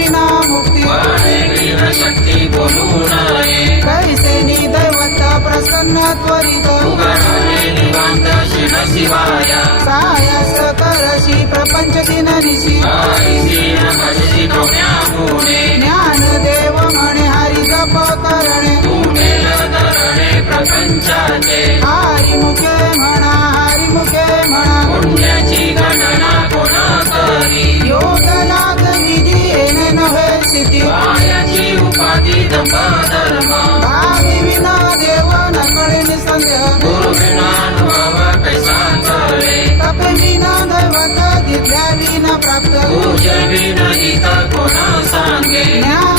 विना मुक्ती शक्ती बोलू नये कैसे दैवत प्रसन्न त्वरित निवांत शिव शिवाया सायास करशी प्रपंच दिन निशी ज्ञान देव म्हणे हरी जप करणे प्रपंचाचे हरी मुखे म्हणा पुण्याची गणना कोण करी योग लाग विधी येणे नव्हे स्थिती पायाची उपाधी दंभ धर्म भावी विना देव नकळे निसंदेह गुरु विनानुभव कैसा चले तपे विना दैवत घेतल्या विना प्राप्त पूजे विना गीत कोण सांगे ज्ञान